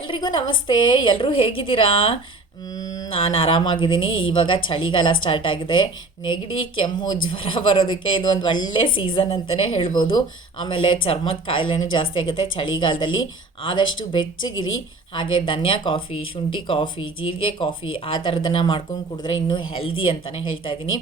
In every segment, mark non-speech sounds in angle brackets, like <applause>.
ಎಲ್ರಿಗೂ ನಮಸ್ತೆ. ಎಲ್ಲರೂ ಹೇಗಿದ್ದೀರಾ? ನಾನು ಆರಾಮಾಗಿದ್ದೀನಿ. ಇವಾಗ ಚಳಿಗಾಲ ಸ್ಟಾರ್ಟ್ ಆಗಿದೆ. ನೆಗಡಿ, ಕೆಮ್ಮು, ಜ್ವರ ಬರೋದಕ್ಕೆ ಇದು ಒಂದು ಒಳ್ಳೆ ಸೀಸನ್ ಅಂತಲೇ ಹೇಳ್ಬೋದು. ಆಮೇಲೆ ಚರ್ಮದ ಕಾಯಿಲೆನೂ ಜಾಸ್ತಿ ಆಗುತ್ತೆ ಚಳಿಗಾಲದಲ್ಲಿ. ಆದಷ್ಟು ಬೆಚ್ಚಗಿರಿ, ಹಾಗೆ ಧನ್ಯ ಕಾಫಿ, ಶುಂಠಿ ಕಾಫಿ, ಜೀರಿಗೆ ಕಾಫಿ ಆ ಥರದನ್ನು ಮಾಡ್ಕೊಂಡು ಕುಡಿದ್ರೆ ಇನ್ನೂ ಹೆಲ್ದಿ ಅಂತಲೇ ಹೇಳ್ತಾ ಇದ್ದೀನಿ.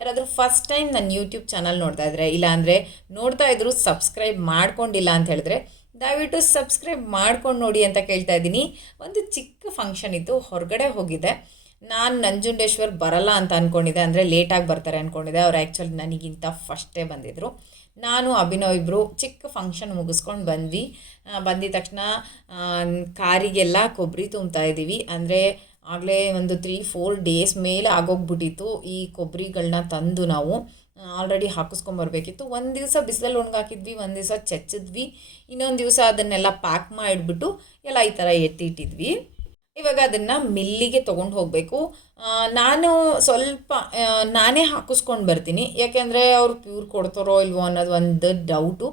ಯಾರಾದರೂ ಫಸ್ಟ್ ಟೈಮ್ ನನ್ನ ಯೂಟ್ಯೂಬ್ ಚಾನಲ್ ನೋಡ್ತಾ ಇದ್ರೆ, ಇಲ್ಲಾಂದರೆ ನೋಡ್ತಾ ಇದ್ರು ಸಬ್ಸ್ಕ್ರೈಬ್ ಮಾಡ್ಕೊಂಡಿಲ್ಲ ಅಂತ ಹೇಳಿದ್ರೆ ದಯವಿಟ್ಟು ಸಬ್ಸ್ಕ್ರೈಬ್ ಮಾಡ್ಕೊಂಡು ನೋಡಿ ಅಂತ ಕೇಳ್ತಾ ಇದ್ದೀನಿ. ಒಂದು ಚಿಕ್ಕ ಫಂಕ್ಷನ್ ಇತ್ತು, ಹೊರಗಡೆ ಹೋಗಿದ್ದೆ. ನಾನು ನಂಜುಂಡೇಶ್ವರ್ ಬರಲ್ಲ ಅಂತ ಅಂದ್ಕೊಂಡಿದ್ದೆ ಅಂದರೆ ಲೇಟಾಗಿ ಬರ್ತಾರೆ ಅಂದ್ಕೊಂಡಿದ್ದೆ ಅವ್ರು ಆ್ಯಕ್ಚುಲಿ ನನಗಿಂತ ಫಸ್ಟೇ ಬಂದಿದ್ದರು ನಾನು, ಅಭಿನವ್ ಇಬ್ಬರು ಚಿಕ್ಕ ಫಂಕ್ಷನ್ ಮುಗಿಸ್ಕೊಂಡು ಬಂದ್ವಿ. ಬಂದಿದ ತಕ್ಷಣ ಕಾರಿಗೆಲ್ಲ ಕೊಬ್ಬರಿ ತುಂಬ್ತಾ ಇದ್ದೀವಿ. ಅಂದರೆ ಆಗಲೇ ಒಂದು ತ್ರೀ ಫೋರ್ ಡೇಸ್ ಮೇಲೆ ಆಗೋಗ್ಬಿಟ್ಟಿತ್ತು ಈ ಕೊಬ್ಬರಿಗಳನ್ನ ತಂದು ನಾವು. ಆಲ್ರೆಡಿ ಹಾಕಿಸ್ಕೊಂಬರ್ಬೇಕಿತ್ತು ಒಂದು ದಿವಸ ಬಿಸಿಲಲ್ಲಿ ಒಣಗಾಕಿದ್ವಿ ಒಂದು ದಿವಸ ಚಚ್ಚಿದ್ವಿ. ಇನ್ನೊಂದು ದಿವಸ ಅದನ್ನೆಲ್ಲ ಪ್ಯಾಕ್ ಮಾಡಿಬಿಟ್ಟು ಎಲ್ಲ ಈ ಥರ ಎತ್ತಿಟ್ಟಿದ್ವಿ ಇವಾಗ ಅದನ್ನು ಮಿಲ್ಲಿಗೆ ತೊಗೊಂಡು ಹೋಗಬೇಕು. ನಾನು ಸ್ವಲ್ಪ ನಾನೇ ಹಾಕಿಸ್ಕೊಂಡು ಬರ್ತೀನಿ. ಯಾಕೆಂದರೆ ಅವ್ರು ಪ್ಯೂರ್ ಕೊಡ್ತಾರೋ ಇಲ್ವೋ ಅನ್ನೋದು ಒಂದು ಡೌಟು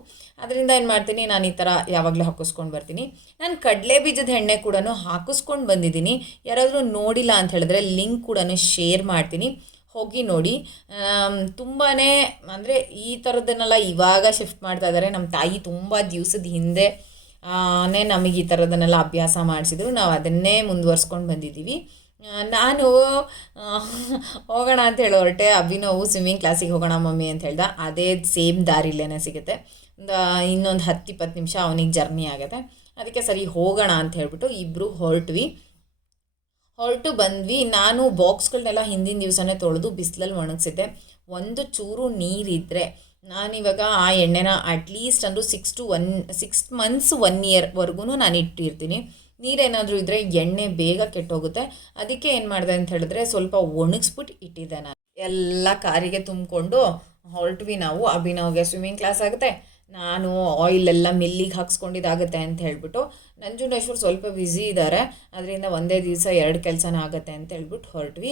ಅದರಿಂದ ಏನು ಮಾಡ್ತೀನಿ, ನಾನು ಈ ಥರ ಯಾವಾಗಲೂ ಹಾಕಿಸ್ಕೊಂಡು ಬರ್ತೀನಿ. ನಾನು ಕಡಲೆ ಬೀಜದ ಎಣ್ಣೆ ಕೂಡ ಹಾಕಿಸ್ಕೊಂಡು ಬಂದಿದ್ದೀನಿ. ಯಾರಾದರೂ ನೋಡಿಲ್ಲ ಅಂತ ಹೇಳಿದ್ರೆ ಲಿಂಕ್ ಕೂಡ ಶೇರ್ ಮಾಡ್ತೀನಿ. ಹೋಗಿ ನೋಡಿ. ತುಂಬಾ ಅಂದರೆ ಈ ಥರದನ್ನೆಲ್ಲ ಇವಾಗ ಶಿಫ್ಟ್ ಮಾಡ್ತಾ ಇದ್ದಾರೆ ನಮ್ಮ ತಾಯಿ ತುಂಬ ದಿವಸದ ಹಿಂದೆ ನೇ ನಮಗೆ ಈ ಥರದನ್ನೆಲ್ಲ ಅಭ್ಯಾಸ ಮಾಡಿಸಿದ್ರು. ನಾವು ಅದನ್ನೇ ಮುಂದುವರ್ಸ್ಕೊಂಡು ಬಂದಿದ್ದೀವಿ ನಾನು ಹೋಗೋಣ ಅಂತ ಹೇಳಿ ಹೊರಟೆ. ಅಭಿನವು ಸ್ವಿಮ್ಮಿಂಗ್ ಕ್ಲಾಸಿಗೆ ಹೋಗೋಣ ಮಮ್ಮಿ ಅಂತ ಹೇಳ್ದ. ಅದೇ ಸೇಮ್ ದಾರಿಲೇನೆ ಸಿಗುತ್ತೆ. ಇನ್ನೊಂದು ಹತ್ತು ಇಪ್ಪತ್ತು ನಿಮಿಷ ಅವನಿಗೆ ಜರ್ನಿ ಆಗುತ್ತೆ. ಅದಕ್ಕೆ ಸರಿ ಹೋಗೋಣ ಅಂತ ಹೇಳ್ಬಿಟ್ಟು ಇಬ್ಬರು ಹೊರಟ್ವಿ. ಹೊರಟು ಬಂದ್ವಿ. ನಾನು ಬಾಕ್ಸ್ಗಳನ್ನೆಲ್ಲ ಹಿಂದಿನ ದಿವಸನೇ ತೊಳೆದು ಬಿಸಿಲಲ್ಲಿ ಒಣಗಿಸಿದ್ದೆ. ಒಂದು ಚೂರು ನೀರಿದ್ದರೆ ನಾನಿವಾಗ ಆ ಎಣ್ಣೆನ ಅಟ್ಲೀಸ್ಟ್ ಅಂದರೂ six to one six months one ಇಯರ್ವರೆಗೂ ನಾನು ಇಟ್ಟಿರ್ತೀನಿ. ನೀರೇನಾದರೂ ಇದ್ದರೆ ಎಣ್ಣೆ ಬೇಗ ಕೆಟ್ಟೋಗುತ್ತೆ. ಅದಕ್ಕೆ ಏನು ಮಾಡಿದೆ ಅಂತ ಹೇಳಿದ್ರೆ ಸ್ವಲ್ಪ ಒಣಗಿಸ್ಬಿಟ್ಟು ಇಟ್ಟಿದ್ದೆ ನಾನು. ಎಲ್ಲ ಕಾರಿಗೆ ತುಂಬಿಕೊಂಡು ಹೊರಟ್ವಿ ನಾವು. ಅಭಿನವ್ಗೆ ಸ್ವಿಮ್ಮಿಂಗ್ ಕ್ಲಾಸ್ ಆಗುತ್ತೆ. ನಾನು ಆಯಿಲ್ ಎಲ್ಲ ಮಿಲ್ಲಿಗೆ ಹಾಕ್ಸ್ಕೊಂಡಿದ್ದಾಗುತ್ತೆ ಅಂತ ಹೇಳ್ಬಿಟ್ಟು, ನಂಜುಂಡೇಶ್ವರ್ ಸ್ವಲ್ಪ ಬ್ಯುಸಿ ಇದ್ದಾರೆ ಅದರಿಂದ ಒಂದೇ ದಿವಸ ಎರಡು ಕೆಲಸನ ಆಗುತ್ತೆ ಅಂತ ಹೇಳ್ಬಿಟ್ಟು ಹೊರಟ್ವಿ.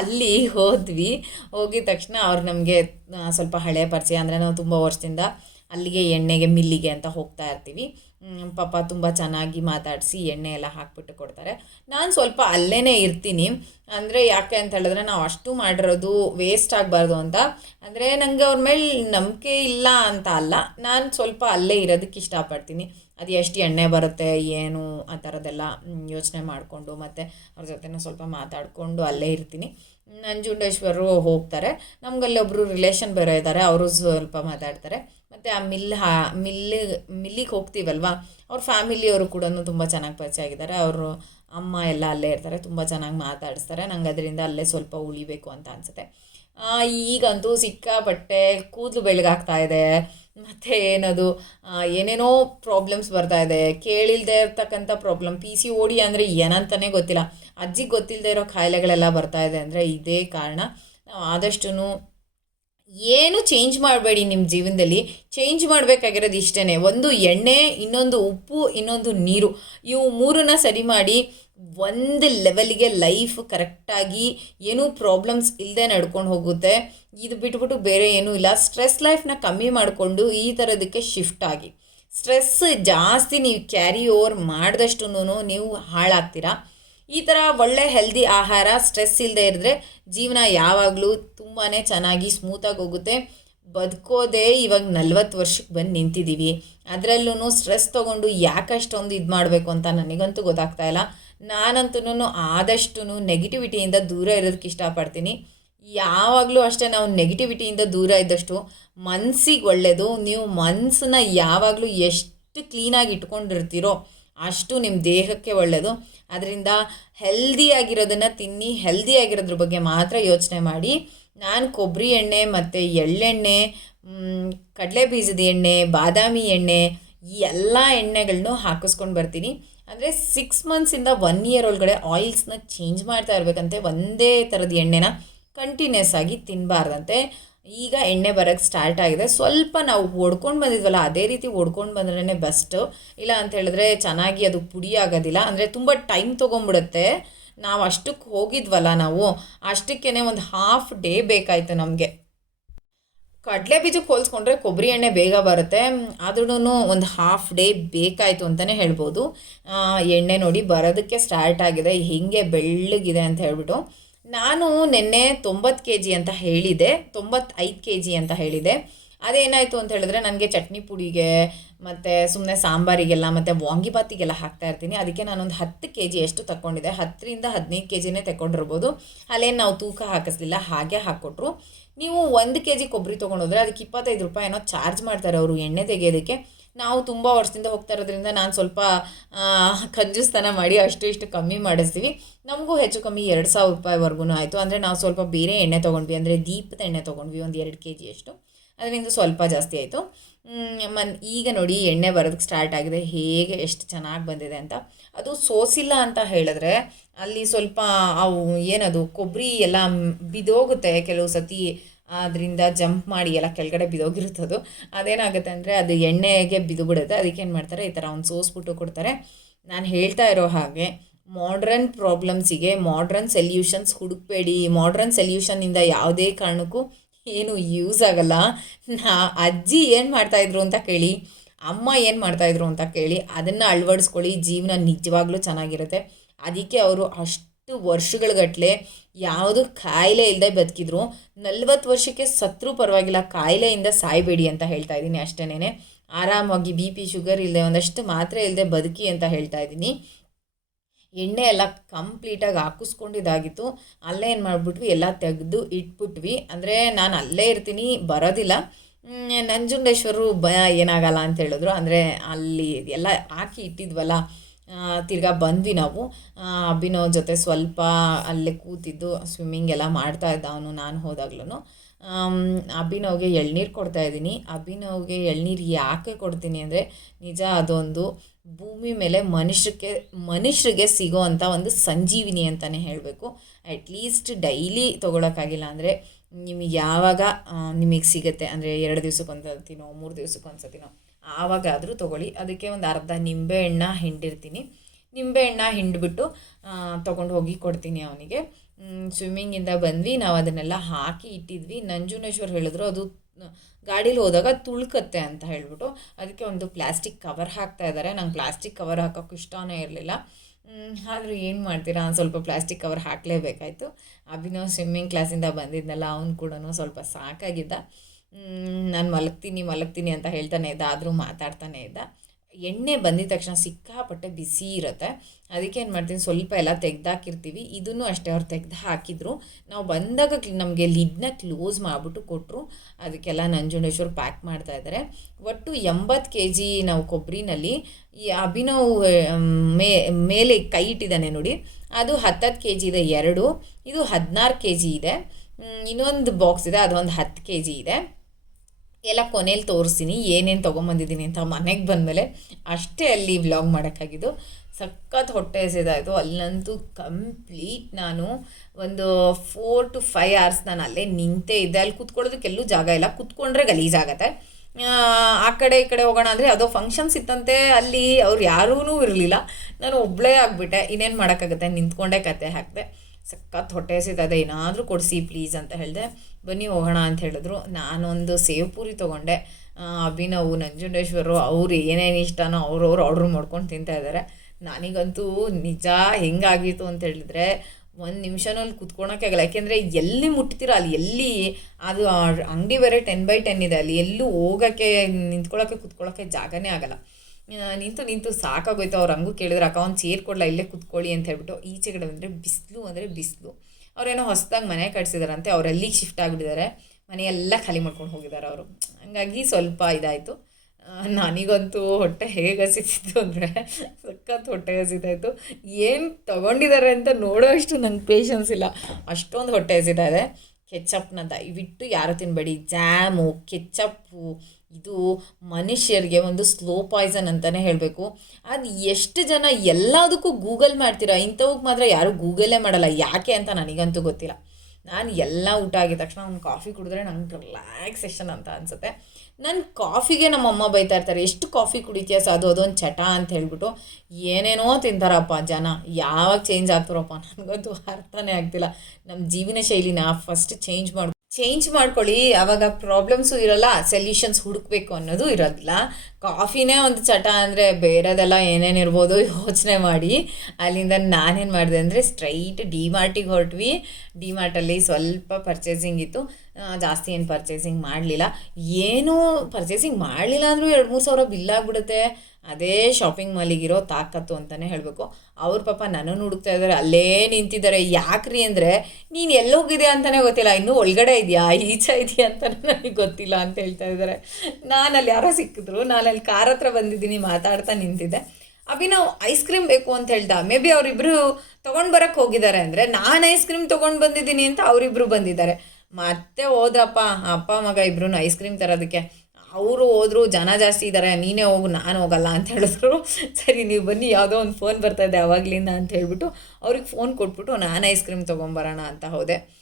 ಅಲ್ಲಿ ಹೋದ್ವಿ. ಹೋಗಿದ ತಕ್ಷಣ ಅವ್ರು ನಮಗೆ ಸ್ವಲ್ಪ ಹಳೆ ಪರಿಚಯ, ಅಂದರೆ ನಾವು ತುಂಬ ವರ್ಷದಿಂದ ಅಲ್ಲಿಗೆ ಎಣ್ಣೆಗೆ ಮಿಲ್ಲಿಗೆ ಅಂತ ಹೋಗ್ತಾ ಇರ್ತೀವಿ. ಪಾಪ ತುಂಬ ಚೆನ್ನಾಗಿ ಮಾತಾಡಿಸಿ ಎಣ್ಣೆ ಎಲ್ಲ ಹಾಕ್ಬಿಟ್ಟು ಕೊಡ್ತಾರೆ. ನಾನು ಸ್ವಲ್ಪ ಅಲ್ಲೇ ಇರ್ತೀನಿ. ಅಂದರೆ ಯಾಕೆ ಅಂತ ಹೇಳಿದ್ರೆ ನಾವು ಅಷ್ಟು ಮಾಡಿರೋದು ವೇಸ್ಟ್ ಆಗಬಾರ್ದು ಅಂತ. ಅಂದರೆ ನನಗೆ ಅವ್ರ ಮೇಲೆ ನಂಬಿಕೆ ಇಲ್ಲ ಅಂತ ಅಲ್ಲ. ನಾನು ಸ್ವಲ್ಪ ಅಲ್ಲೇ ಇರೋದಕ್ಕೆ ಇಷ್ಟಪಡ್ತೀನಿ. ಅದು ಎಷ್ಟು ಎಣ್ಣೆ ಬರುತ್ತೆ, ಏನು, ಆ ಥರದ್ದೆಲ್ಲ ಯೋಚನೆ ಮಾಡಿಕೊಂಡು ಮತ್ತು ಅವ್ರ ಜೊತೆನೂ ಸ್ವಲ್ಪ ಮಾತಾಡಿಕೊಂಡು ಅಲ್ಲೇ ಇರ್ತೀನಿ. ನಂಜುಂಡೇಶ್ವರು ಹೋಗ್ತಾರೆ. ನಮ್ಗಲ್ಲಿ ಒಬ್ಬರು ರಿಲೇಷನ್ ಬೇರೆ ಇದ್ದಾರೆ ಅವರು ಸ್ವಲ್ಪ ಮಾತಾಡ್ತಾರೆ. ಮತ್ತು ಆ ಮಿಲ್ ಹಾ ಮಿಲ್ಲಿ ಮಿಲ್ಲಿಗೆ ಹೋಗ್ತೀವಲ್ವಾ? ಅವ್ರ ಫ್ಯಾಮಿಲಿಯವರು ಕೂಡ ತುಂಬ ಚೆನ್ನಾಗಿ ಪರಿಚಯ ಆಗಿದ್ದಾರೆ. ಅವರು ಅಮ್ಮ ಎಲ್ಲ ಅಲ್ಲೇ ಇರ್ತಾರೆ, ತುಂಬ ಚೆನ್ನಾಗಿ ಮಾತಾಡಿಸ್ತಾರೆ. ನಂಗೆ ಅದರಿಂದ ಅಲ್ಲೇ ಸ್ವಲ್ಪ ಉಳಿಬೇಕು ಅಂತ ಅನಿಸುತ್ತೆ. ಈಗಂತೂ ಸಿಕ್ಕಾಪಟ್ಟೆ ಕೂದಲು ಬೆಳಗಾಗ್ತಾ ಇದೆ. ಮತ್ತು ಏನದು ಏನೇನೋ ಪ್ರಾಬ್ಲಮ್ಸ್ ಬರ್ತಾ ಇದೆ. ಕೇಳಿಲ್ದೆ ಇರ್ತಕ್ಕಂಥ ಪ್ರಾಬ್ಲಮ್ ಪಿ ಸಿ ಓಡಿ ಅಂದರೆ ಏನಂತಲೇ ಗೊತ್ತಿಲ್ಲ. ಅಜ್ಜಿಗೆ ಗೊತ್ತಿಲ್ಲದೆ ಇರೋ ಕಾಯಿಲೆಗಳೆಲ್ಲ ಬರ್ತಾ ಇದೆ ಅಂದರೆ ಇದೇ ಕಾರಣ. ನಾವು ಆದಷ್ಟು ಏನು ಚೇಂಜ್ ಮಾಡಬೇಡಿ ನಿಮ್ಮ ಜೀವನದಲ್ಲಿ. ಚೇಂಜ್ ಮಾಡಬೇಕಾಗಿರೋದು ಇಷ್ಟೇ ಒಂದು ಎಣ್ಣೆ, ಇನ್ನೊಂದು ಉಪ್ಪು, ಇನ್ನೊಂದು ನೀರು. ಇವು ಮೂರನ್ನ ಸರಿ ಮಾಡಿ ಒಂದು ಲೆವೆಲ್ಗೆ ಲೈಫ್ ಕರೆಕ್ಟಾಗಿ ಏನೂ ಪ್ರಾಬ್ಲಮ್ಸ್ ಇಲ್ಲದೆ ನಡ್ಕೊಂಡು ಹೋಗುತ್ತೆ. ಇದು ಬಿಟ್ಬಿಟ್ಟು ಬೇರೆ ಏನೂ ಇಲ್ಲ. ಸ್ಟ್ರೆಸ್ ಲೈಫ್ನ ಕಮ್ಮಿ ಮಾಡಿಕೊಂಡು ಈ ಥರದಕ್ಕೆ ಶಿಫ್ಟ್ ಆಗಿ. ಸ್ಟ್ರೆಸ್ ಜಾಸ್ತಿ ನೀವು ಕ್ಯಾರಿ ಓವರ್ ಮಾಡಿದಷ್ಟು ನೀವು ಹಾಳಾಗ್ತೀರಾ? ಈ ಥರ ಒಳ್ಳೆ ಹೆಲ್ದಿ ಆಹಾರ ಸ್ಟ್ರೆಸ್ ಇಲ್ಲದೆ ಇದ್ದರೆ ಜೀವನ ಯಾವಾಗಲೂ ತುಂಬಾ ಚೆನ್ನಾಗಿ ಸ್ಮೂತಾಗಿ ಹೋಗುತ್ತೆ. ಬದುಕೋದೇ ಇವಾಗ ನಲ್ವತ್ತು ವರ್ಷಕ್ಕೆ ಬಂದು ನಿಂತಿದ್ದೀವಿ ಅದರಲ್ಲೂ ಸ್ಟ್ರೆಸ್ ತೊಗೊಂಡು ಯಾಕಷ್ಟೊಂದು ಇದು ಮಾಡಬೇಕು ಅಂತ ನನಗಂತೂ ಗೊತ್ತಾಗ್ತಾ ಇಲ್ಲ. ನಾನಂತೂ ಆದಷ್ಟು ನೆಗೆಟಿವಿಟಿಯಿಂದ ದೂರ ಇರೋದಕ್ಕೆ ಇಷ್ಟಪಡ್ತೀನಿ. ಯಾವಾಗಲೂ ಅಷ್ಟೇ ನಾವು ನೆಗೆಟಿವಿಟಿಯಿಂದ ದೂರ ಇದ್ದಷ್ಟು ಮನಸ್ಸಿಗೆ ಒಳ್ಳೆಯದು ನೀವು ಮನಸ್ಸನ್ನ ಯಾವಾಗಲೂ ಎಷ್ಟು ಕ್ಲೀನಾಗಿ ಇಟ್ಕೊಂಡಿರ್ತೀರೋ ಅಷ್ಟು ನಿಮ್ಮ ದೇಹಕ್ಕೆ ಒಳ್ಳೆಯದು ಅದರಿಂದ ಹೆಲ್ದಿಯಾಗಿರೋದನ್ನು ತಿನ್ನಿ ಹೆಲ್ದಿಯಾಗಿರೋದ್ರ ಬಗ್ಗೆ ಮಾತ್ರ ಯೋಚನೆ ಮಾಡಿ. ನಾನು ಕೊಬ್ಬರಿ ಎಣ್ಣೆ ಮತ್ತು ಎಳ್ಳೆಣ್ಣೆ ಕಡಲೆ ಬೀಜದ ಎಣ್ಣೆ, ಬಾದಾಮಿ ಎಣ್ಣೆ, ಈ ಎಲ್ಲ ಎಣ್ಣೆಗಳನ್ನೂ ಹಾಕಿಸ್ಕೊಂಡು ಬರ್ತೀನಿ. ಅಂದರೆ ಸಿಕ್ಸ್ ಮಂತ್ಸಿಂದ ಒನ್ ಇಯರ್ ಒಳಗಡೆ ಆಯಿಲ್ಸ್ನ ಚೇಂಜ್ ಮಾಡ್ತಾ ಇರಬೇಕಂತೆ, ಒಂದೇ ಥರದ ಎಣ್ಣೆನ ಕಂಟಿನ್ಯೂಸ್ ಆಗಿ ತಿನ್ನಬಾರ್ದಂತೆ ಈಗ ಎಣ್ಣೆ ಬರೋಕ್ಕೆ ಸ್ಟಾರ್ಟ್ ಆಗಿದೆ. ಸ್ವಲ್ಪ ನಾವು ಹೊಡ್ಕೊಂಡು ಬಂದಿದ್ವಲ್ಲ, ಅದೇ ರೀತಿ ಹೊಡ್ಕೊಂಡು ಬಂದ್ರೇ ಬೆಸ್ಟು ಇಲ್ಲ ಅಂತ ಹೇಳಿದ್ರೆ ಚೆನ್ನಾಗಿ ಅದು ಪುಡಿ ಆಗೋದಿಲ್ಲ. ಅಂದರೆ ತುಂಬ ಟೈಮ್ ತೊಗೊಂಬಿಡುತ್ತೆ ನಾವು ಅಷ್ಟಕ್ಕೆ ಹೋಗಿದ್ವಲ್ಲ ನಾವು ಅಷ್ಟಕ್ಕೇ ಒಂದು ಹಾಫ್ ಡೇ ಬೇಕಾಯಿತು ನಮಗೆ. ಕಡಲೆ ಬೀಜಕ್ಕೆ ಹೋಲಿಸ್ಕೊಂಡ್ರೆ ಕೊಬ್ಬರಿ ಎಣ್ಣೆ ಬೇಗ ಬರುತ್ತೆ. ಆದ್ರೂ ಒಂದು ಹಾಫ್ ಡೇ ಬೇಕಾಯಿತು ಅಂತಲೇ ಹೇಳ್ಬೋದು. ಎಣ್ಣೆ ನೋಡಿ ಬರೋದಕ್ಕೆ ಸ್ಟಾರ್ಟ್ ಆಗಿದೆ. ಹೇಗೆ ಬೆಳ್ಳಗಿದೆ ಅಂತ ಹೇಳ್ಬಿಟ್ಟು. ನಾನು ನಿನ್ನೆ ತೊಂಬತ್ತು ಕೆ ಜಿ ಅಂತ ಹೇಳಿದೆ, ತೊಂಬತ್ತೈದು ಕೆ ಜಿ ಅಂತ ಹೇಳಿದೆ. ಅದೇನಾಯಿತು ಅಂತ ಹೇಳಿದ್ರೆ ನನಗೆ ಚಟ್ನಿ ಪುಡಿಗೆ ಮತ್ತು ಸುಮ್ಮನೆ ಸಾಂಬಾರಿಗೆಲ್ಲ ಮತ್ತು ವಾಂಗಿಬಾತಿಗೆಲ್ಲ ಹಾಕ್ತಾ ಇರ್ತೀನಿ. ಅದಕ್ಕೆ ನಾನೊಂದು ಹತ್ತು ಕೆ ಜಿ ಅಷ್ಟು ತಗೊಂಡಿದ್ದೆ ಹತ್ತರಿಂದ ಹದಿನೈದು ಕೆ ಜಿನೇ ತಗೊಂಡಿರ್ಬೋದು ಅಲ್ಲೇನು ನಾವು ತೂಕ ಹಾಕಿಸ್ಲಿಲ್ಲ, ಹಾಗೆ ಹಾಕ್ಕೊಟ್ರು. ನೀವು ಒಂದು ಕೆ ಜಿ ಕೊಬ್ಬರಿ ತೊಗೊಂಡೋದ್ರೆ ಅದಕ್ಕೆ ಇಪ್ಪತ್ತೈದು ರೂಪಾಯಿ ಏನೋ ಚಾರ್ಜ್ ಮಾಡ್ತಾರೆ ಅವರು ಎಣ್ಣೆ ತೆಗೆಯೋದಕ್ಕೆ. ನಾವು ತುಂಬ ವರ್ಷದಿಂದ ಹೋಗ್ತಾ ಇರೋದ್ರಿಂದ ನಾನು ಸ್ವಲ್ಪ ಕಂಜುಸ್ತಾನ ಮಾಡಿ ಅಷ್ಟು ಇಷ್ಟು ಕಮ್ಮಿ ಮಾಡಿಸ್ತೀವಿ. ನಮಗೂ ಹೆಚ್ಚು ಕಮ್ಮಿ ಎರಡು ಸಾವಿರ ರೂಪಾಯಿವರೆಗೂ ಆಯಿತು. ಅಂದರೆ ನಾವು ಸ್ವಲ್ಪ ಬೇರೆ ಎಣ್ಣೆ ತೊಗೊಂಡ್ವಿ. ಅಂದರೆ ದೀಪದ ಎಣ್ಣೆ ತೊಗೊಂಡ್ವಿ. ಒಂದು ಎರಡು ಕೆ ಜಿಯಷ್ಟು ಅದರಿಂದ ಸ್ವಲ್ಪ ಜಾಸ್ತಿ ಆಯಿತು. ಮನ್, ಈಗ ನೋಡಿ ಎಣ್ಣೆ ಬರೋದಕ್ಕೆ ಸ್ಟಾರ್ಟ್ ಆಗಿದೆ. ಹೇಗೆ ಎಷ್ಟು ಚೆನ್ನಾಗಿ ಬಂದಿದೆ ಅಂತ. ಅದು ಸೋಸಿಲ್ಲ ಅಂತ ಹೇಳಿದ್ರೆ ಅಲ್ಲಿ ಸ್ವಲ್ಪ ಅವು ಏನದು ಕೊಬ್ಬರಿ ಎಲ್ಲ ಬಿದೋಗುತ್ತೆ. ಕೆಲವು ಸತಿ ಅದರಿಂದ ಜಂಪ್ ಮಾಡಿ ಎಲ್ಲ ಕೆಳಗಡೆ ಬಿದೋಗಿರುತ್ತದು ಅದೇನಾಗುತ್ತೆ ಅಂದರೆ ಅದು ಎಣ್ಣೆಗೆ ಬಿದ್ದು ಬಿಡುತ್ತೆ ಅದಕ್ಕೆ ಏನು ಮಾಡ್ತಾರೆ, ಈ ಥರ ಒಂದು ಸೋಸ್ಬಿಟ್ಟು ಕೊಡ್ತಾರೆ. ನಾನು ಹೇಳ್ತಾ ಇರೋ ಹಾಗೆ ಮಾಡ್ರನ್ ಪ್ರಾಬ್ಲಮ್ಸಿಗೆ ಮಾಡ್ರನ್ ಸೊಲ್ಯೂಷನ್ಸ್ ಹುಡುಕಬೇಡಿ. ಮಾಡ್ರನ್ ಸೊಲ್ಯೂಷನ್ನಿಂದ ಯಾವುದೇ ಕಾರಣಕ್ಕೂ ಏನು ಯೂಸ್ ಆಗಲ್ಲ. ನಾ, ಅಜ್ಜಿ ಏನು ಮಾಡ್ತಾಯಿದ್ರು ಅಂತ ಕೇಳಿ, ಅಮ್ಮ ಏನು ಮಾಡ್ತಾಯಿದ್ರು ಅಂತ ಕೇಳಿ, ಅದನ್ನು ಅಳವಡಿಸ್ಕೊಳ್ಳಿ. ಜೀವನ ನಿಜವಾಗ್ಲೂ ಚೆನ್ನಾಗಿರುತ್ತೆ. ಅದಕ್ಕೆ ಅವರು ಅಷ್ಟು ವರ್ಷಗಳಗಟ್ಟಲೆ ಯಾವುದು ಕಾಯಿಲೆ ಇಲ್ಲದೆ ಬದುಕಿದ್ರು, ನಲ್ವತ್ತು ವರ್ಷಕ್ಕೆ ಸತ್ರೂ ಪರವಾಗಿಲ್ಲ, ಕಾಯಿಲೆಯಿಂದ ಸಾಯಬೇಡಿ ಅಂತ ಹೇಳ್ತಾ ಇದ್ದೀನಿ ಅಷ್ಟೇನೆ ಆರಾಮಾಗಿ ಬಿ ಪಿ ಶುಗರ್ ಇಲ್ಲದೆ ಒಂದಷ್ಟು ಮಾತ್ರೆ ಇಲ್ಲದೆ ಬದುಕಿ ಅಂತ ಹೇಳ್ತಾ ಇದ್ದೀನಿ. ಎಣ್ಣೆ ಎಲ್ಲ ಕಂಪ್ಲೀಟಾಗಿ ಹಾಕಿಸ್ಕೊಂಡಿದ್ದಾಗಿತ್ತು. ಅಲ್ಲೇ ಏನು ಮಾಡಿಬಿಟ್ವಿ? ಎಲ್ಲ ತೆಗೆದು ಇಟ್ಬಿಟ್ವಿ. ಅಂದರೆ ನಾನು ಅಲ್ಲೇ ಇರ್ತೀನಿ, ಬರೋದಿಲ್ಲ. ನಂಜುಂಡೇಶ್ವರರು ನಂಜುಂಡೇಶ್ವರು ಭಯ ಏನಾಗಲ್ಲ ಅಂತ ಹೇಳಿದ್ರು. ಅಂದರೆ ಅಲ್ಲಿ ಎಲ್ಲ ಹಾಕಿ ಇಟ್ಟಿದ್ವಲ್ಲ ತಿರ್ಗಾ ಬಂದ್ವಿ ನಾವು. ಅಭಿನವ್ ಜೊತೆ ಸ್ವಲ್ಪ ಅಲ್ಲೇ ಕೂತಿದ್ದು ಸ್ವಿಮ್ಮಿಂಗ್ ಎಲ್ಲ ಮಾಡ್ತಾ ಇದ್ದ ಅವನು ನಾನು ಹೋದಾಗ್ಲೂ ಅಭಿನವ್ಗೆ ಎಳ್ನೀರು ಕೊಡ್ತಾ ಇದ್ದೀನಿ. ಅಭಿನವ್ಗೆ ಎಳ್ನೀರು ಯಾಕೆ ಕೊಡ್ತೀನಿ ಅಂದರೆ ನಿಜ ಅದೊಂದು ಭೂಮಿ ಮೇಲೆ ಮನುಷ್ಯಕ್ಕೆ, ಮನುಷ್ಯರಿಗೆ ಸಿಗೋ ಅಂಥ ಒಂದು ಸಂಜೀವಿನಿ ಅಂತಲೇ ಹೇಳಬೇಕು. ಅಟ್ಲೀಸ್ಟ್ ಡೈಲಿ ತೊಗೊಳಕ್ಕಾಗಿಲ್ಲ ಅಂದರೆ ನಿಮಗೆ ಯಾವಾಗ ನಿಮಗೆ ಸಿಗುತ್ತೆ ಅಂದರೆ ಎರಡು ದಿವ್ಸಕ್ಕೆ ಸತಿನೋ ಮೂರು ದಿವ್ಸಕ್ಕೆ ಸತಿನೋ ಆವಾಗಾದರೂ ತೊಗೊಳ್ಳಿ. ಅದಕ್ಕೆ ಒಂದು ಅರ್ಧ ನಿಂಬೆಹಣ್ಣ ಹಿಂಡಿರ್ತೀನಿ. ನಿಂಬೆಹಣ್ಣ ಹಿಂಡಿಬಿಟ್ಟು ತೊಗೊಂಡು ಹೋಗಿ ಕೊಡ್ತೀನಿ ಅವನಿಗೆ. ಸ್ವಿಮ್ಮಿಂಗಿಂದ ಬಂದ್ವಿ. ನಾವು ಅದನ್ನೆಲ್ಲ ಹಾಕಿ ಇಟ್ಟಿದ್ವಿ. ನಂಜುನೇಶ್ವರ್ ಹೇಳಿದ್ರು, ಅದು, ಗಾಡೀಲಿ ಹೋದಾಗ ತುಳ್ಕತ್ತೆ ಅಂತ ಹೇಳ್ಬಿಟ್ಟು. ಅದಕ್ಕೆ ಒಂದು ಪ್ಲಾಸ್ಟಿಕ್ ಕವರ್ ಹಾಕ್ತಾ ಇದ್ದಾರೆ ನಂಗೆ ಪ್ಲಾಸ್ಟಿಕ್ ಕವರ್ ಹಾಕೋಕೆ ಇಷ್ಟವೇ ಇರಲಿಲ್ಲ. ಆದರೂ ಏನು ಮಾಡ್ತೀರಾ? ಸ್ವಲ್ಪ ಪ್ಲಾಸ್ಟಿಕ್ ಕವರ್ ಹಾಕಲೇಬೇಕಾಯಿತು. ಅಭಿನವ್ ಸ್ವಿಮ್ಮಿಂಗ್ ಕ್ಲಾಸಿಂದ ಬಂದಿದ್ನಲ್ಲ, ಅವ್ನು ಕೂಡ ಸ್ವಲ್ಪ ಸಾಕಾಗಿದ್ದ. ನಾನು ಮಲಗ್ತೀನಿ ಮಲಗ್ತೀನಿ ಅಂತ ಹೇಳ್ತಾನೆ ಇದ್ದ, ಆದರೂ ಮಾತಾಡ್ತಾನೆ ಇದ್ದ. ಎಣ್ಣೆ ಬಂದಿದ ತಕ್ಷಣ ಸಿಕ್ಕಾಪಟ್ಟೆ ಬಿಸಿ ಇರುತ್ತೆ. ಅದಕ್ಕೆ ಏನು ಮಾಡ್ತೀನಿ, ಸ್ವಲ್ಪ ಎಲ್ಲ ತೆಗ್ದಾಕಿರ್ತೀವಿ. ಇದನ್ನು ಅಷ್ಟೇ ಅವ್ರು ತೆಗ್ದು ಹಾಕಿದ್ರು. ನಾವು ಬಂದಾಗ ನಮಗೆ ಲಿಡ್ನ ಕ್ಲೋಸ್ ಮಾಡಿಬಿಟ್ಟು ಕೊಟ್ಟರು ಅದಕ್ಕೆಲ್ಲ ನಂಜುಂಡೇಶ್ವರ್ ಪ್ಯಾಕ್ ಮಾಡ್ತಾ ಇದ್ದಾರೆ ಒಟ್ಟು ಎಂಬತ್ತು ಕೆ ಜಿ ನಾವು ಕೊಬ್ಬರಿನಲ್ಲಿ ಈ ಅಭಿನವ್ ಮೇ, ಮೇಲೆ ಕೈ ಇಟ್ಟಿದ್ದಾನೆ ನೋಡಿ. ಅದು ಹತ್ತತ್ತು ಕೆ ಜಿ ಇದೆ ಎರಡು. ಇದು ಹದಿನಾರು ಕೆ ಜಿ ಇದೆ ಇನ್ನೊಂದು ಬಾಕ್ಸ್ ಇದೆ, ಅದೊಂದು ಹತ್ತು ಕೆ ಜಿ ಇದೆ. ಎಲ್ಲ ಕೊನೆಯಲ್ಲಿ ತೋರಿಸ್ತೀನಿ ಏನೇನು ತೊಗೊಂಬಂದಿದ್ದೀನಿ ಅಂತ ಮನೆಗೆ ಬಂದಮೇಲೆ ಅಷ್ಟೇ ಅಲ್ಲಿ ವ್ಲಾಗ್ ಮಾಡೋಕ್ಕಾಗಿದ್ದು. ಸಖತ್ ಹೊಟ್ಟೆ ಎಸೆದಾಯಿತು. ಅಲ್ಲಂತೂ ಕಂಪ್ಲೀಟ್ ನಾನು ಒಂದು ಫೋರ್ ಟು ಫೈವ್ ಅವರ್ಸ್ ನಾನು ಅಲ್ಲೇ ನಿಂತೇ ಇದ್ದೆ. ಅಲ್ಲಿ ಕುತ್ಕೊಳ್ಳೋದಕ್ಕೆಲ್ಲೂ ಜಾಗ ಇಲ್ಲ. ಕುತ್ಕೊಂಡ್ರೆ ಗಲೀಜಾಗತ್ತೆ ಆ, ಕಡೆ ಈ ಕಡೆ ಹೋಗೋಣ ಅಂದರೆ ಯಾವುದೋ ಫಂಕ್ಷನ್ಸ್ ಇತ್ತಂತೆ ಅಲ್ಲಿ ಅವ್ರು ಯಾರೂ ಇರಲಿಲ್ಲ. ನಾನು ಒಬ್ಬಳೇ ಆಗಿಬಿಟ್ಟೆ. ಇನ್ನೇನು ಮಾಡೋಕ್ಕಾಗತ್ತೆ? ನಿಂತ್ಕೊಂಡೇ ಕತೆ ಹಾಕಿದೆ. ಸಖತ್ ಹೊಟ್ಟೆ ಸಿಗದೆ ಏನಾದರೂ ಕೊಡಿಸಿ ಪ್ಲೀಸ್ ಅಂತ ಹೇಳಿದೆ. ಬನ್ನಿ ಹೋಗೋಣ ಅಂತ ಹೇಳಿದ್ರು. ನಾನೊಂದು ಸೇವ್ ಪೂರಿ ತೊಗೊಂಡೆ. ಅಭಿನವು, ನಂಜುಂಡೇಶ್ವರು, ಅವ್ರು ಏನೇನು ಇಷ್ಟನೋ ಅವ್ರವ್ರು ಆರ್ಡ್ರ್ ಮಾಡ್ಕೊಂಡು ತಿಂತಾ ಇದ್ದಾರೆ ನನಗಂತೂ ನಿಜ ಹೆಂಗಾಗಿತ್ತು ಅಂತ ಹೇಳಿದ್ರೆ, ಒಂದು ನಿಮಿಷನಲ್ಲಿ ಕುತ್ಕೊಳಕ್ಕೆ ಆಗಲ್ಲ. ಯಾಕೆಂದರೆ ಎಲ್ಲಿ ಮುಟ್ತೀರ ಅಲ್ಲಿ, ಎಲ್ಲಿ ಅದು ಅಂಗಡಿ ಬೇರೆ ಟೆನ್ ಬೈ ಟೆನ್ ಇದೆ. ಅಲ್ಲಿ ಎಲ್ಲೂ ಹೋಗೋಕ್ಕೆ ನಿಂತ್ಕೊಳ್ಳೋಕ್ಕೆ ಕುತ್ಕೊಳ್ಳೋಕ್ಕೆ ಜಾಗನೇ ಆಗಲ್ಲ. ನಿಂತು ನಿಂತು ಸಾಕಾಗೋಯ್ತು. ಅವ್ರು ಹಂಗೂ ಕೇಳಿದ್ರು, ಅಕ್ಕ, ಒಂದು ಚೇರ್ ಕೊಡಲ? ಇಲ್ಲೇ ಕುತ್ಕೊಳ್ಳಿ ಅಂತ ಹೇಳ್ಬಿಟ್ಟು ಈಚೆ ಕಡೆ ಬಂದರೆ ಬಿಸಿಲು ಅಂದರೆ ಬಿಸಿಲು. ಅವರೇನೋ ಹೊಸದಾಗಿ ಮನೆ ಕಟ್ಸಿದಾರಂತೆ, ಅವ್ರು ಅಲ್ಲಿಗೆ ಶಿಫ್ಟ್ ಆಗಿಬಿಟ್ಟಿದ್ದಾರೆ ಮನೆಯೆಲ್ಲ ಖಾಲಿ ಮಾಡ್ಕೊಂಡು ಹೋಗಿದ್ದಾರೆ ಅವರು. ಹಂಗಾಗಿ ಸ್ವಲ್ಪ ಇದಾಯಿತು. ನನಗಂತೂ ಹೊಟ್ಟೆ ಹೇಗೆ ಹಸಿತಿತ್ತು ಅಂದರೆ ಸಖತ್ ಹೊಟ್ಟೆ ಹಸಿತಾಯಿತು. ಏನು ತಗೊಂಡಿದ್ದಾರೆ ಅಂತ ನೋಡೋ ಅಷ್ಟು ನಂಗೆ ಪೇಷನ್ಸ್ ಇಲ್ಲ. ಅಷ್ಟೊಂದು ಹೊಟ್ಟೆ ಹಸಿತಾ ಇದೆ. ಕೆಚ್ಚಪ್ನ ದಯವಿಟ್ಟು ಯಾರು ತಿನ್ನಬೇಡಿ ಜಾಮು ಕೆಚ್ಚಪ್ಪು ಇದು ಮನುಷ್ಯರಿಗೆ ಒಂದು ಸ್ಲೋ ಪಾಯ್ಸನ್ ಅಂತಲೇ ಹೇಳಬೇಕು. ಅದು ಎಷ್ಟು ಜನ ಎಲ್ಲದಕ್ಕೂ ಗೂಗಲ್ ಮಾಡ್ತೀರಾ? ಇಂಥವಕ್ಕೆ ಮಾತ್ರ ಯಾರೂ ಗೂಗಲೇ ಮಾಡಲ್ಲ. ಯಾಕೆ ಅಂತ ನನಗಂತೂ ಗೊತ್ತಿಲ್ಲ. ನಾನು ಎಲ್ಲ ಊಟ ಆಗಿದ ತಕ್ಷಣ ಒಂದು ಕಾಫಿ ಕುಡಿದ್ರೆ ನಂಗೆ ರಿಲ್ಯಾಕ್ಸೇಷನ್ ಅಂತ ಅನಿಸುತ್ತೆ. ನನ್ನ ಕಾಫಿಗೆ ನಮ್ಮಮ್ಮ ಬೈತಾ ಇರ್ತಾರೆ, ಎಷ್ಟು ಕಾಫಿ ಕುಡಿತೀಯ ಅದು ಅದೊಂದು ಚಟ ಅಂತ ಹೇಳ್ಬಿಟ್ಟು, ಏನೇನೋ ತಿಂತಾರಪ್ಪ ಜನ. ಯಾವಾಗ ಚೇಂಜ್ ಆಗ್ತಾರಪ್ಪ? <laughs> ನನಗಂತೂ ಅರ್ಥನೇ ಆಗ್ತಿಲ್ಲ. ನಮ್ಮ ಜೀವನ ಶೈಲಿನ ಫಸ್ಟ್ ಚೇಂಜ್ ಮಾಡಿ ಚೇಂಜ್ ಮಾಡ್ಕೊಳ್ಳಿ. ಆವಾಗ ಪ್ರಾಬ್ಲಮ್ಸು ಇರಲ್ಲ ಸೊಲ್ಯೂಷನ್ಸ್ ಹುಡುಕ್ಬೇಕು ಅನ್ನೋದು ಇರೋದಿಲ್ಲ. ಕಾಫಿನೇ ಒಂದು ಚಟ ಅಂದರೆ ಬೇರೆದೆಲ್ಲ ಏನೇನು ಇರ್ಬೋದು ಯೋಚನೆ ಮಾಡಿ. ಅಲ್ಲಿಂದ ನಾನೇನು ಮಾಡಿದೆ ಅಂದರೆ ಸ್ಟ್ರೈಟ್ ಡಿ ಮಾರ್ಟಿಗೆ ಹೊರಟ್ವಿ. ಡಿ ಮಾರ್ಟಲ್ಲಿ ಸ್ವಲ್ಪ ಪರ್ಚೇಸಿಂಗ್ ಇತ್ತು. ಜಾಸ್ತಿ ಏನು ಪರ್ಚೇಸಿಂಗ್ ಮಾಡಲಿಲ್ಲ. ಏನೂ ಪರ್ಚೇಸಿಂಗ್ ಮಾಡಲಿಲ್ಲ ಅಂದರೂ ಎರಡು ಮೂರು ಸಾವಿರ ಬಿಲ್ ಆಗಿಬಿಡುತ್ತೆ. ಅದೇ ಶಾಪಿಂಗ್ ಮಾಲಿಗಿರೋ ತಾಕತ್ತು ಅಂತಲೇ ಹೇಳಬೇಕು. ಅವ್ರ ಪಾಪ ನನ್ನನ್ನು ಹುಡುಕ್ತಾ ಇದ್ದಾರೆ ಅಲ್ಲೇ ನಿಂತಿದ್ದಾರೆ. ಯಾಕ್ರಿ ಅಂದರೆ ನೀನು ಎಲ್ಲೋಗಿದೆ ಅಂತಲೇ ಗೊತ್ತಿಲ್ಲ. ಇನ್ನೂ ಒಳಗಡೆ ಇದೆಯಾ? ಈಚ ಇದೆಯಾ ಅಂತ ನನಗೆ ಗೊತ್ತಿಲ್ಲ ಅಂತ ಹೇಳ್ತಾ ಇದ್ದಾರೆ ನಾನು ಅಲ್ಲಿ ಯಾರೋ ಸಿಕ್ಕಿದ್ರು ನಾನು ಅಲ್ಲಿ ಕಾರ್ ಹತ್ರ ಬಂದಿದ್ದೀನಿ, ಮಾತಾಡ್ತಾ ನಿಂತಿದ್ದೆ. ಅಭಿನವ್ ಐಸ್ ಕ್ರೀಮ್ ಬೇಕು ಅಂತ ಹೇಳ್ದ. ಮೇ ಬಿ ಅವರಿಬ್ಬರು ತೊಗೊಂಡು ಬರೋಕ್ಕೆ ಹೋಗಿದ್ದಾರೆ ಅಂದರೆ ನಾನು ಐಸ್ ಕ್ರೀಮ್ ತೊಗೊಂಡು ಬಂದಿದ್ದೀನಿ ಅಂತ ಅವರಿಬ್ಬರು ಬಂದಿದ್ದಾರೆ. ಮತ್ತೆ ಹೋದ್ರಪ್ಪ, ಅಪ್ಪ, ಮಗ ಇಬ್ರು ಐಸ್ ಕ್ರೀಮ್ ತರೋದಕ್ಕೆ. ಅವರು ಹೋದ್ರು, ಜನ ಜಾಸ್ತಿ ಇದ್ದಾರೆ ನೀನೇ ಹೋಗು, ನಾನು ಹೋಗಲ್ಲ ಅಂತ ಹೇಳಿದ್ರು. ಸರಿ, ನೀವು ಬನ್ನಿ, ಯಾವುದೋ ಒಂದು ಫೋನ್ ಬರ್ತಾ ಇದೆ ಅವಾಗ್ಲಿಂದ ಅಂತ ಹೇಳ್ಬಿಟ್ಟು ಅವ್ರಿಗೆ ಫೋನ್ ಕೊಟ್ಬಿಟ್ಟು ನಾನು ಐಸ್ ಕ್ರೀಮ್ ತೊಗೊಂಬರೋಣ ಅಂತ ಹೋದೆ.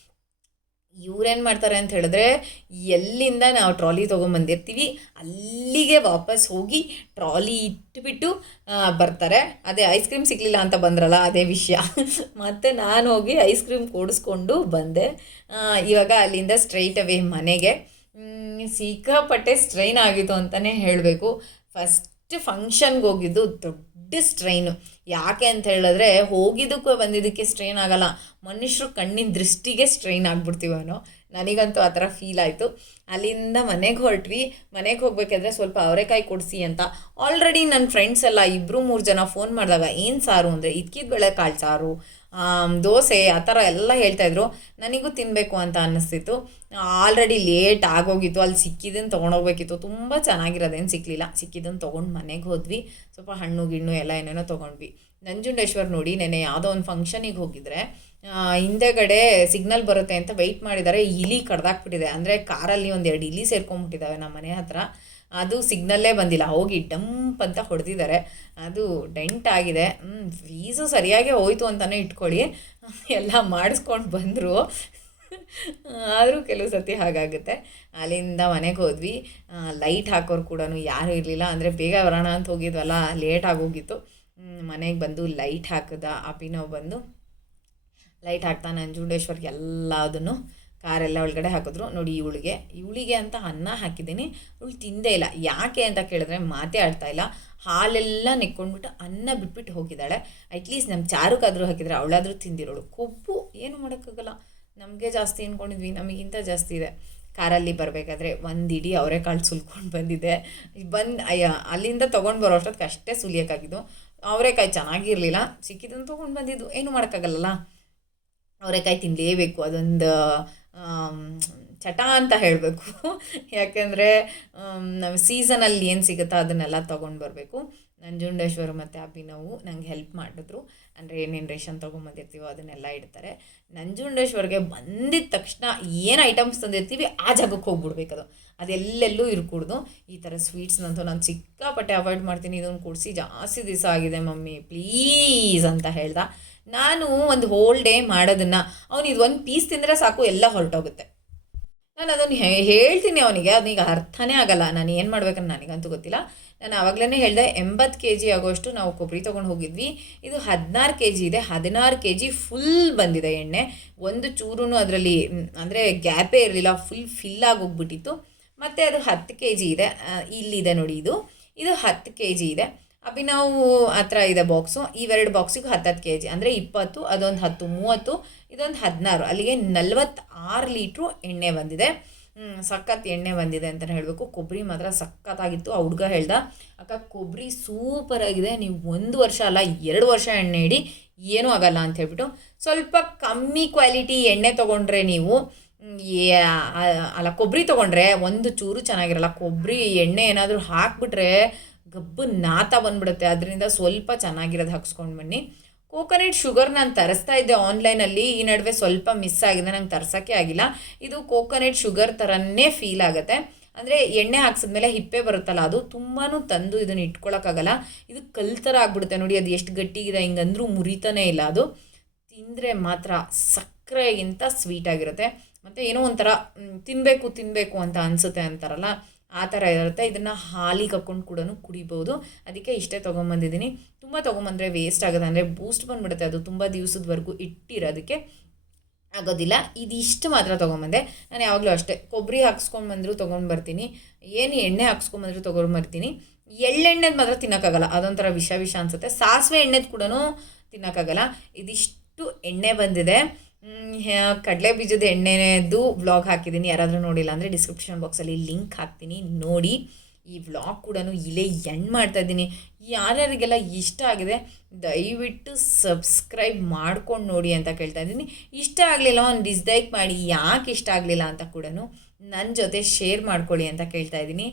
ಇವ್ರೇನು ಮಾಡ್ತಾರೆ ಅಂತ ಹೇಳಿದ್ರೆ, ಎಲ್ಲಿಂದ ನಾವು ಟ್ರಾಲಿ ತೊಗೊಂಬಂದಿರ್ತೀವಿ, ಅಲ್ಲಿಗೆ ವಾಪಸ್ ಹೋಗಿ ಟ್ರಾಲಿ ಇಟ್ಬಿಟ್ಟು ಬರ್ತಾರೆ. ಅದೇ ಐಸ್ ಕ್ರೀಮ್ ಸಿಗಲಿಲ್ಲ ಅಂತ ಬಂದ್ರಲ್ಲ, ಅದೇ ವಿಷಯ. ಮತ್ತು ನಾನು ಹೋಗಿ ಐಸ್ ಕ್ರೀಮ್ ಕೊಡಿಸ್ಕೊಂಡು ಬಂದೆ. ಇವಾಗ ಅಲ್ಲಿಂದ ಸ್ಟ್ರೈಟ್ ಅವೇ ಮನೆಗೆ. ಸಿಕ್ಕಾಪಟ್ಟೆ ಸ್ಟ್ರೈನ್ ಆಗಿತ್ತು ಅಂತಲೇ ಹೇಳಬೇಕು. ಫಸ್ಟ್ ಫಂಕ್ಷನ್ಗೆ ಹೋಗಿದ್ದು ದೊಡ್ಡ ಸ್ಟ್ರೈನು ಯಾಕೆ ಅಂತ ಹೇಳಿದ್ರೆ ಹೋಗಿದ್ದಕ್ಕೂ ಬಂದಿದ್ದಕ್ಕೆ ಸ್ಟ್ರೈನ್ ಆಗಲ್ಲ. ಮನುಷ್ಯರು ಕಣ್ಣಿನ ದೃಷ್ಟಿಗೆ ಸ್ಟ್ರೈನ್ ಆಗ್ಬಿಡ್ತೀವನೋ ನನಗಂತೂ ಆ ಥರ ಫೀಲ್ ಆಯಿತು. ಅಲ್ಲಿಂದ ಮನೆಗೆ ಹೊರಟ್ವಿ. ಮನೆಗೆ ಹೋಗ್ಬೇಕಾದ್ರೆ ಸ್ವಲ್ಪ ಅವರೆಕಾಯಿ ಕೊಡಿಸಿ ಅಂತ. ಆಲ್ರೆಡಿ ನನ್ನ ಫ್ರೆಂಡ್ಸ್ ಎಲ್ಲ ಇಬ್ಬರು ಮೂರು ಜನ ಫೋನ್ ಮಾಡಿದಾಗ ಏನು ಸಾರು? ಅಂದರೆ ಇದ್ಕಿದ ಬೇಳೆಕಾಳು ಸಾರು. ಆಮ್, ದೋಸೆ ಆ ಥರ ಎಲ್ಲ ಹೇಳ್ತಾಯಿದ್ರು ನನಗೂ ತಿನ್ನಬೇಕು ಅಂತ ಅನ್ನಿಸ್ತಿತ್ತು. ಆಲ್ರೆಡಿ ಲೇಟ್ ಆಗೋಗಿತ್ತು. ಅಲ್ಲಿ ಸಿಕ್ಕಿದ್ದನ್ನು ತೊಗೊಂಡೋಗ್ಬೇಕಿತ್ತು. ತುಂಬ ಚೆನ್ನಾಗಿರೋದೇನು ಸಿಕ್ಕಲಿಲ್ಲ ಸಿಕ್ಕಿದ್ದನ್ನು ತೊಗೊಂಡು ಮನೆಗೆ ಹೋದ್ವಿ. ಸ್ವಲ್ಪ ಹಣ್ಣು, ಗಿಣ್ಣು ಎಲ್ಲ ಏನೇನೋ ತೊಗೊಂಡ್ವಿ. ನಂಜುಂಡೇಶ್ವರ್ ನೋಡಿ ನೆನೆ ಯಾವುದೋ ಒಂದು ಫಂಕ್ಷನಿಗೆ ಹೋಗಿದ್ರೆ ಹಿಂದೆಗಡೆ ಸಿಗ್ನಲ್ ಬರುತ್ತೆ ಅಂತ ವೆಯ್ಟ್ ಮಾಡಿದ್ದಾರೆ. ಇಲಿ ಕಡ್ದಾಕ್ಬಿಟ್ಟಿದೆ. ಅಂದರೆ ಕಾರಲ್ಲಿ ಒಂದೆರಡು ಇಲಿ ಸೇರ್ಕೊಂಡ್ಬಿಟ್ಟಿದ್ದಾವೆ ನಮ್ಮ ಮನೆ ಹತ್ರ. ಅದು ಸಿಗ್ನಲ್ಲೇ ಬಂದಿಲ್ಲ. ಹೋಗಿ ಡಂಪ್ ಅಂತ ಹೊಡೆದಿದ್ದಾರೆ. ಅದು ಡೆಂಟ್ ಆಗಿದೆ. ಫೀಸು ಸರಿಯಾಗೇ ಹೋಯ್ತು ಅಂತಲೇ ಇಟ್ಕೊಳ್ಳಿ. ಎಲ್ಲ ಮಾಡಿಸ್ಕೊಂಡು ಬಂದರು. ಆದರೂ ಕೆಲವು ಸತಿ ಹಾಗಾಗುತ್ತೆ. ಅಲ್ಲಿಂದ ಮನೆಗೆ ಹೋದ್ವಿ. ಲೈಟ್ ಹಾಕೋರು ಕೂಡ ಯಾರೂ ಇರಲಿಲ್ಲ. ಅಂದರೆ ಬೇಗ ಬರೋಣ ಅಂತ ಹೋಗಿದ್ವಲ್ಲ ಲೇಟ್ ಆಗೋಗಿತ್ತು ಮನೆಗೆ ಬಂದು ಲೈಟ್ ಹಾಕಿದ, ಅಭಿನವ್ ಬಂದು. ಲೈಟ್ ಹಾಕ್ತಾ ನಂಜುಂಡೇಶ್ವರ್ಗೆ ಎಲ್ಲದನ್ನು ಕಾರೆಲ್ಲ ಒಳಗಡೆ ಹಾಕಿದ್ರು. ನೋಡಿ ಇವಳಿಗೆ ಇವಳಿಗೆ ಅಂತ ಅನ್ನ ಹಾಕಿದ್ದೀನಿ. ಇವಳು ತಿಂದೇ ಇಲ್ಲ. ಯಾಕೆ ಅಂತ ಕೇಳಿದ್ರೆ ಮಾತೇ ಆಡ್ತಾ ಇಲ್ಲ. ಹಾಲೆಲ್ಲ ನೆಕ್ಕೊಂಡ್ಬಿಟ್ಟು ಅನ್ನ ಬಿಟ್ಬಿಟ್ಟು ಹೋಗಿದ್ದಾಳೆ. ಅಟ್ಲೀಸ್ಟ್ ನಮ್ಮ ಚಾರುಕಾದರೂ ಹಾಕಿದರೆ ಅವಳಾದರೂ ತಿಂದಿರೋಳು. ಕೊಬ್ಬು ಏನು ಮಾಡೋಕ್ಕಾಗಲ್ಲ. ನಮಗೆ ಜಾಸ್ತಿ ಅಂದ್ಕೊಂಡಿದ್ವಿ ನಮಗಿಂತ ಜಾಸ್ತಿ ಇದೆ. ಕಾರಲ್ಲಿ ಬರಬೇಕಾದ್ರೆ ಒಂದು ಇಡೀ ಅವರೆಕಾಳು ಸುಲ್ಕೊಂಡು ಬಂದಿದ್ದೆ ಬಂದು, ಅಯ್ಯ, ಅಲ್ಲಿಂದ ತೊಗೊಂಡು ಬರೋ ಅಷ್ಟೊತ್ತಿಗೆ ಅಷ್ಟೇ ಸುಲಿಯೋಕ್ಕಾಗಿದ್ದು. ಅವರೆಕಾಯಿ ಚೆನ್ನಾಗಿರಲಿಲ್ಲ. ಸಿಕ್ಕಿದ್ದನ್ನು ತೊಗೊಂಡು ಬಂದಿದ್ದು. ಏನು ಮಾಡೋಕ್ಕಾಗಲ್ಲಲ್ಲ. ಅವರೆಕಾಯಿ ತಿನ್ನಲೇಬೇಕು ಅದೊಂದು ಚಟ ಅಂತ ಹೇಳಬೇಕು. ಯಾಕೆಂದರೆ ನಾವು ಸೀಸನಲ್ಲಿ ಏನು ಸಿಗುತ್ತೋ ಅದನ್ನೆಲ್ಲ ತೊಗೊಂಡು ಬರಬೇಕು. ನಂಜುಂಡೇಶ್ವರ ಮತ್ತು ಅಭಿನವು ನಂಗೆ ಹೆಲ್ಪ್ ಮಾಡಿದ್ರು. ಅಂದರೆ ಏನೇನು ರೇಷನ್ ತೊಗೊಂಬಂದಿರ್ತೀವೋ ಅದನ್ನೆಲ್ಲ ಇಡ್ತಾರೆ. ನಂಜುಂಡೇಶ್ವರ್ಗೆ ಬಂದಿದ ತಕ್ಷಣ ಏನು ಐಟಮ್ಸ್ ತಂದಿರ್ತೀವಿ, ಆ ಜಾಗಕ್ಕೆ ಹೋಗ್ಬಿಡ್ಬೇಕು ಅದು. ಅದೆಲ್ಲೆಲ್ಲೂ ಇರ್ಕೂಡ್ದು. ಈ ಥರ ಸ್ವೀಟ್ಸ್ನಂತೂ ನಾನು ಸಿಕ್ಕಾಪಟ್ಟೆ ಅವಾಯ್ಡ್ ಮಾಡ್ತೀನಿ. ಇದನ್ನು ಕೂಡಿಸಿ ಜಾಸ್ತಿ ದಿವಸ ಆಗಿದೆ ಮಮ್ಮಿ. ಪ್ಲೀಸ್ ಅಂತ ಹೇಳ್ದ. ನಾನು ಒಂದು ಹೋಲ್ ಡೇ ಮಾಡೋದನ್ನು, ಅವನು ಇದು ಒಂದು ಪೀಸ್ ತಿಂದರೆ ಸಾಕು, ಎಲ್ಲ ಹೊರಟೋಗುತ್ತೆ. ನಾನು ಅದನ್ನು ಹೇಳ್ತೀನಿ ಅವನಿಗೆ ಅದನ್ನೀಗ ಅರ್ಥನೇ ಆಗಲ್ಲ. ನಾನು ಏನು ಮಾಡ್ಬೇಕಂತ ನನಗಂತೂ ಗೊತ್ತಿಲ್ಲ. ನಾನು ಆವಾಗಲೇ ಹೇಳಿದೆ, ಎಂಬತ್ತು ಕೆ ಜಿ ಆಗೋಷ್ಟು ನಾವು ಕೊಬ್ಬರಿ ತೊಗೊಂಡು ಹೋಗಿದ್ವಿ. ಇದು ಹದಿನಾರು ಕೆ ಜಿ ಇದೆ, ಹದಿನಾರು ಕೆ ಜಿ ಫುಲ್ ಬಂದಿದೆ ಎಣ್ಣೆ. ಒಂದು ಚೂರೂ ಅದರಲ್ಲಿ ಅಂದರೆ ಗ್ಯಾಪೇ ಇರಲಿಲ್ಲ ಫುಲ್ ಫಿಲ್ ಆಗೋಗ್ಬಿಟ್ಟಿತ್ತು. ಮತ್ತು ಅದು ಹತ್ತು ಕೆ ಜಿ ಇದೆ ಇಲ್ಲಿದೆ ನೋಡಿ ಇದು. ಇದು ಹತ್ತು ಕೆ ಜಿ ಇದೆ. ಅಭಿನವ್ ಹತ್ರ ಇದೆ ಬಾಕ್ಸು ಇವೆರಡು ಬಾಕ್ಸಿಗೂ ಹತ್ತತ್ತು ಕೆ ಜಿ ಅಂದರೆ ಇಪ್ಪತ್ತು, ಅದೊಂದು ಹತ್ತು, ಮೂವತ್ತು, ಇದೊಂದು ಹದಿನಾರು. ಅಲ್ಲಿಗೆ ನಲ್ವತ್ತಾರು ಲೀಟ್ರು ಎಣ್ಣೆ ಬಂದಿದೆ. ಸಖತ್ ಎಣ್ಣೆ ಬಂದಿದೆ ಅಂತಲೇ ಹೇಳಬೇಕು. ಕೊಬ್ಬರಿ ಮಾತ್ರ ಸಖತ್ತಾಗಿತ್ತು. ಆ ಹುಡುಗ ಹೇಳ್ದ, ಅಕ್ಕ ಕೊಬ್ಬರಿ ಸೂಪರ್ ಆಗಿದೆ. ನೀವು ಒಂದು ವರ್ಷ ಅಲ್ಲ, ಎರಡು ವರ್ಷ ಎಣ್ಣೆ ಇಡಿ. ಏನೂ ಆಗಲ್ಲ ಅಂತ ಹೇಳ್ಬಿಟ್ಟು ಸ್ವಲ್ಪ ಕಮ್ಮಿ ಕ್ವಾಲಿಟಿ ಎಣ್ಣೆ ತೊಗೊಂಡ್ರೆ ನೀವು ಅಲ್ಲ ಕೊಬ್ಬರಿ ತೊಗೊಂಡ್ರೆ ಒಂದು ಚೂರು ಚೆನ್ನಾಗಿರಲ್ಲ. ಕೊಬ್ಬರಿ ಎಣ್ಣೆ ಏನಾದರೂ ಹಾಕ್ಬಿಟ್ರೆ ಗಬ್ಬು ನಾತ ಬಂದ್ಬಿಡುತ್ತೆ. ಅದರಿಂದ ಸ್ವಲ್ಪ ಚೆನ್ನಾಗಿರೋದು ಹಾಕ್ಸ್ಕೊಂಡು ಬನ್ನಿ. ಕೋಕೋನೆಟ್ ಶುಗರ್ ನಾನು ತರಿಸ್ತಾ ಇದ್ದೆ ಆನ್ಲೈನಲ್ಲಿ ಈ ನಡುವೆ ಸ್ವಲ್ಪ ಮಿಸ್ ಆಗಿದೆ, ನಂಗೆ ತರ್ಸೋಕ್ಕೆ ಆಗಿಲ್ಲ. ಇದು ಕೋಕೋನಟ್ ಶುಗರ್ ಥರನೇ ಫೀಲ್ ಆಗುತ್ತೆ. ಅಂದರೆ ಎಣ್ಣೆ ಹಾಕ್ಸಿದ್ಮೇಲೆ ಹಿಪ್ಪೆ ಬರುತ್ತಲ್ಲ, ಅದು ತುಂಬಾ ತಂದು ಇದನ್ನು ಇಟ್ಕೊಳಕ್ಕಾಗಲ್ಲ. ಇದು ಕಲ್ ಥರ ಆಗ್ಬಿಡುತ್ತೆ ನೋಡಿ, ಅದು ಎಷ್ಟು ಗಟ್ಟಿಗಿದೆ, ಹಿಂಗಂದ್ರೂ ಮುರಿತಾನೇ ಇಲ್ಲ ಅದು. ತಿಂದರೆ ಮಾತ್ರ ಸಕ್ಕರೆಗಿಂತ ಸ್ವೀಟ್ ಆಗಿರುತ್ತೆ. ಮತ್ತು ಏನೋ ಒಂಥರ ತಿನ್ನಬೇಕು ತಿನ್ನಬೇಕು ಅಂತ ಅನಿಸುತ್ತೆ ಅಂತಾರಲ್ಲ. ಆ ಥರ ಇರುತ್ತೆ. ಇದನ್ನು ಹಾಲಿಗೆ ಹಾಕ್ಕೊಂಡು ಕೂಡ ಕುಡಿಬೋದು. ಅದಕ್ಕೆ ಇಷ್ಟೇ ತೊಗೊಂಬಂದಿದ್ದೀನಿ. ತುಂಬ ತೊಗೊಂಬಂದರೆ ವೇಸ್ಟ್ ಆಗುತ್ತೆ ಅಂದರೆ ಬೂಸ್ಟ್ ಬಂದುಬಿಡುತ್ತೆ. ಅದು ತುಂಬ ದಿವಸದವರೆಗೂ ಇಟ್ಟಿರೋದಕ್ಕೆ ಆಗೋದಿಲ್ಲ. ಇದಿಷ್ಟು ಮಾತ್ರ ತೊಗೊಂಬಂದೆ. ನಾನು ಯಾವಾಗಲೂ ಅಷ್ಟೇ. ಕೊಬ್ಬರಿ ಹಾಕ್ಸ್ಕೊಂಡು ಬಂದರೂ ತೊಗೊಂಡು ಬರ್ತೀನಿ ಏನು ಎಣ್ಣೆ ಹಾಕ್ಸ್ಕೊಂಬಂದರೂ ತೊಗೊಂಡು ಬರ್ತೀನಿ ಎಳ್ಳೆಣ್ಣೆದು ಮಾತ್ರ ತಿನ್ನೋಕ್ಕಾಗಲ್ಲ. ಅದೊಂಥರ ವಿಷ ವಿಷ ಅನಿಸುತ್ತೆ. ಸಾಸಿವೆ ಎಣ್ಣೆದು ಕೂಡ ತಿನ್ನೋಕ್ಕಾಗಲ್ಲ. ಇದಿಷ್ಟು ಎಣ್ಣೆ ಬಂದಿದೆ. ಕಡಲೆ ಬೀಜದ ಎಣ್ಣೆದು ವ್ಲಾಗ್ ಹಾಕಿದ್ದೀನಿ ಯಾರಾದರೂ ನೋಡಿಲ್ಲ ಅಂದರೆ ಡಿಸ್ಕ್ರಿಪ್ಷನ್ ಬಾಕ್ಸಲ್ಲಿ ಲಿಂಕ್ ಹಾಕ್ತೀನಿ. ನೋಡಿ, ಈ ವ್ಲಾಗ್ ಕೂಡ ಇಲ್ಲೇ ಎಂಡ್ ಮಾಡ್ತಾ ಇದ್ದೀನಿ. ಯಾರ್ಯಾರಿಗೆಲ್ಲ ಇಷ್ಟ ಆಗಿದೆ, ದಯವಿಟ್ಟು ಸಬ್ಸ್ಕ್ರೈಬ್ ಮಾಡ್ಕೊಂಡು ನೋಡಿ ಅಂತ ಕೇಳ್ತಾ ಇದ್ದೀನಿ. ಇಷ್ಟ ಆಗಲಿಲ್ಲ ಒಂದು ಡಿಸ್ಲೈಕ್ ಮಾಡಿ, ಯಾಕೆ ಇಷ್ಟ ಆಗಲಿಲ್ಲ ಅಂತ ಕೂಡ ನನ್ನ ಜೊತೆ ಶೇರ್ ಮಾಡ್ಕೊಳ್ಳಿ ಅಂತ ಕೇಳ್ತಾ ಇದ್ದೀನಿ.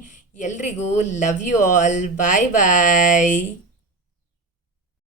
ಎಲ್ರಿಗೂ love you all bye bye